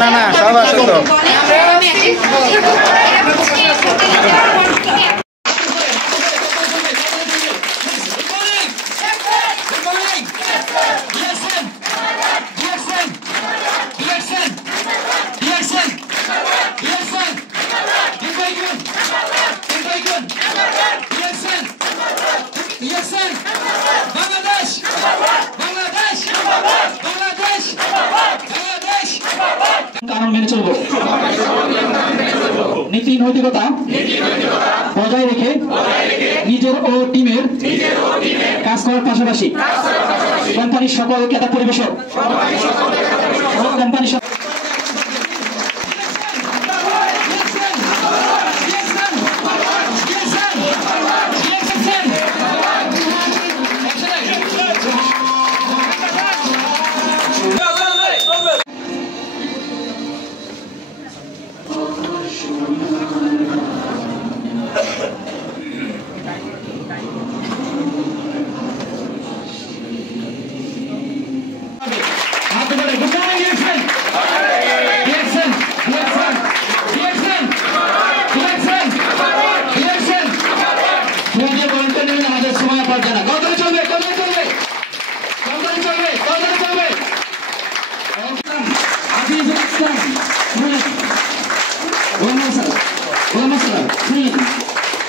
না না সব আছে তো। কারণ মেনে চলবো, নীতি নৈতিকতা বজায় রেখে নিজের ও টিমের কাজ করার পাশাপাশি কোম্পানির সকল ক্রেতা পরিবেশক ও কোম্পানির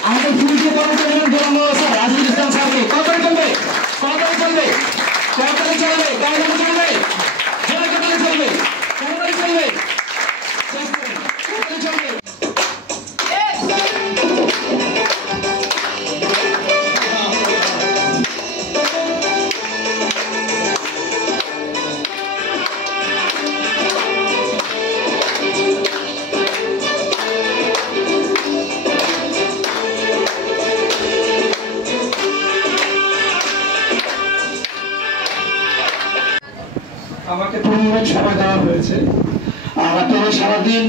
আমাদের ফুলকে বড় করবেন গোলাম স্যার আজিজ ইসলাম স্যারকে কত চলবে চলবে আমাকে 15 মিনিট সময় দেওয়া হয়েছে। আপনারা সারাদিন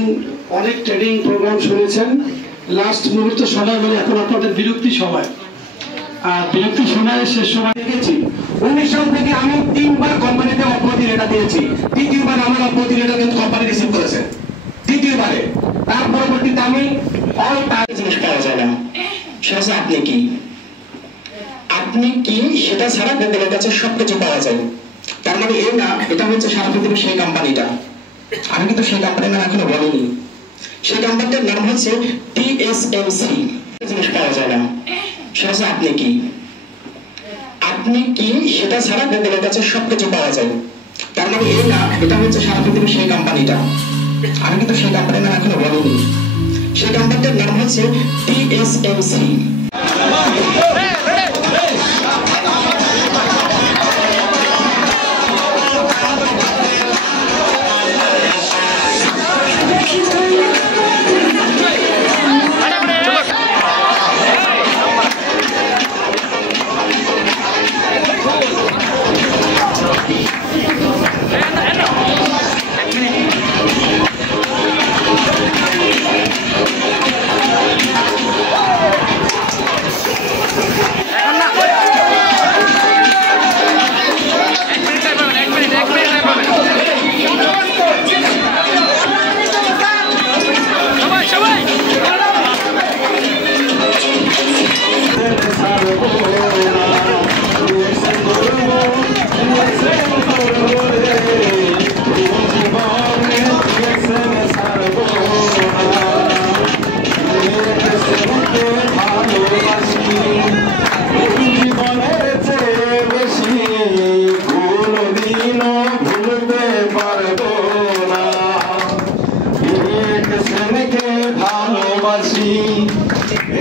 অনেক ট্রেনিং প্রোগ্রাম শুনেছেন। লাস্ট মুহূর্তে সময় মানে এখন আপনাদের বিরক্তি সময়, আর বিরক্তি সময় শেষ সময় দেখেছি। 19 সাল থেকে আমি 3 বার কোম্পানিতে অব্যাহতি লেটার দিয়েছি, তৃতীয়বার আমার অব্যাহতি লেটার কিন্তু কোম্পানি রিসিভ করেছে, তৃতীয়বারে। তার পরবর্তীতে আমি অল টাইম জিনিস পাওয়া যায় না। সেটা আপনি কি সেটা ছাড়া আপনাদের কাছে সবকিছু পাওয়া যায়। তার মানে এই না এটা হচ্ছে সারা পৃথিবীর সেই কোম্পানিটা। আমি কিন্তু সেই কোম্পানির নাম এখনো বলিনি। সেই কোম্পানিটার নাম হচ্ছে TSMC। জিনিস পাওয়া যায় না। সেটা আপনি কি সেটা ছাড়া আপনাদের কাছে সবকিছু পাওয়া যায়। তার মানে এই না এটা হচ্ছে সারা পৃথিবীর সেই কোম্পানিটা। আমি কিন্তু সেই কোম্পানির নাম এখনো বলিনি। সেই কোম্পানিটার নাম হচ্ছে TSMC।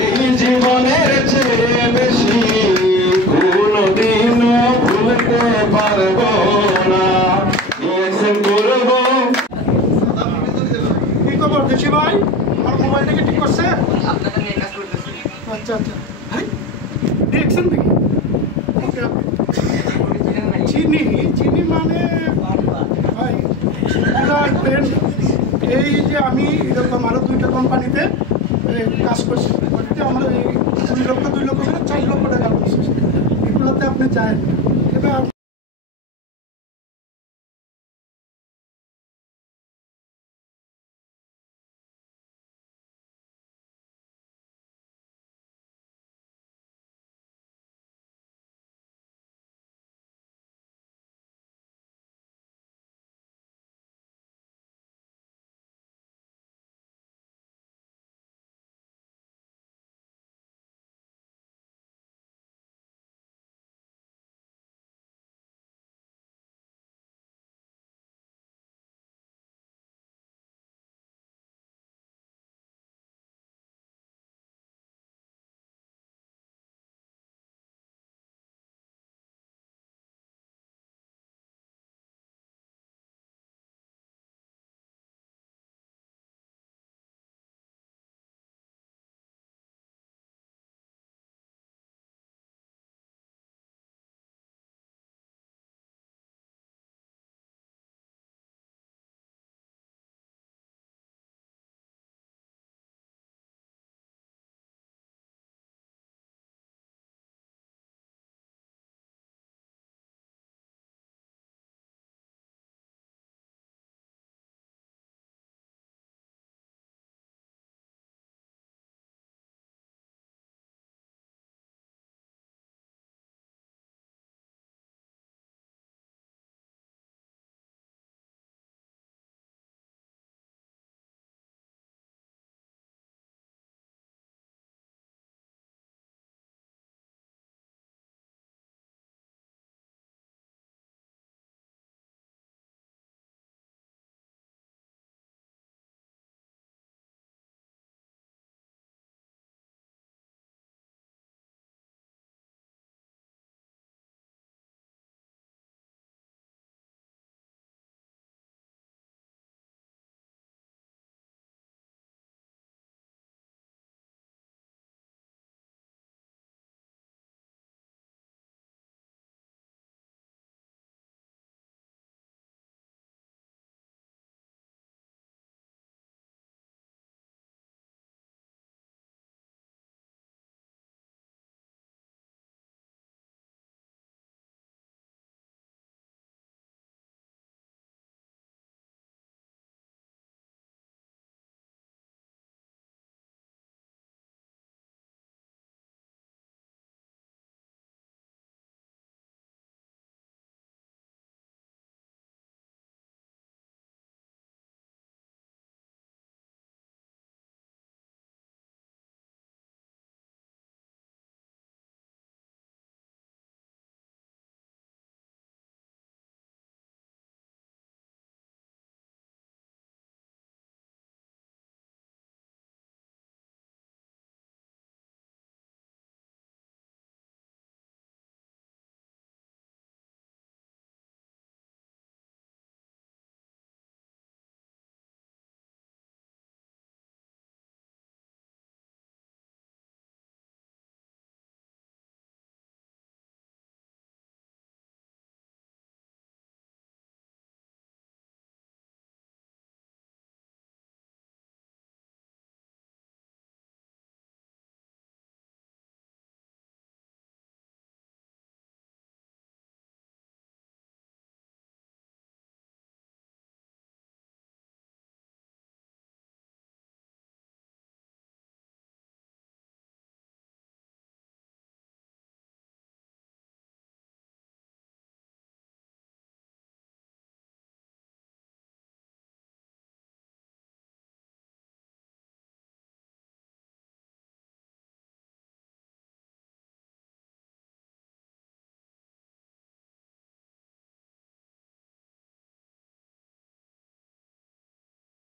এই জীবনের চেয়ে বেশি কোনদিনও ভুলতে পারবো না। কি খবর দেশি ভাই, আমার মোবাইলটাকে ঠিক করছে? আপনাদের নিয়ে কাজ করতেছি। আচ্ছা আচ্ছা, দেখছেন নাকি? চিনি চিনি মানে ভাই এই যে আমি এরকম আরো 2টা কোম্পানিতে কাজ করছি, আমার 2 লক্ষ 4 লক্ষ টাকা করছি। এগুলোতে আপনি চান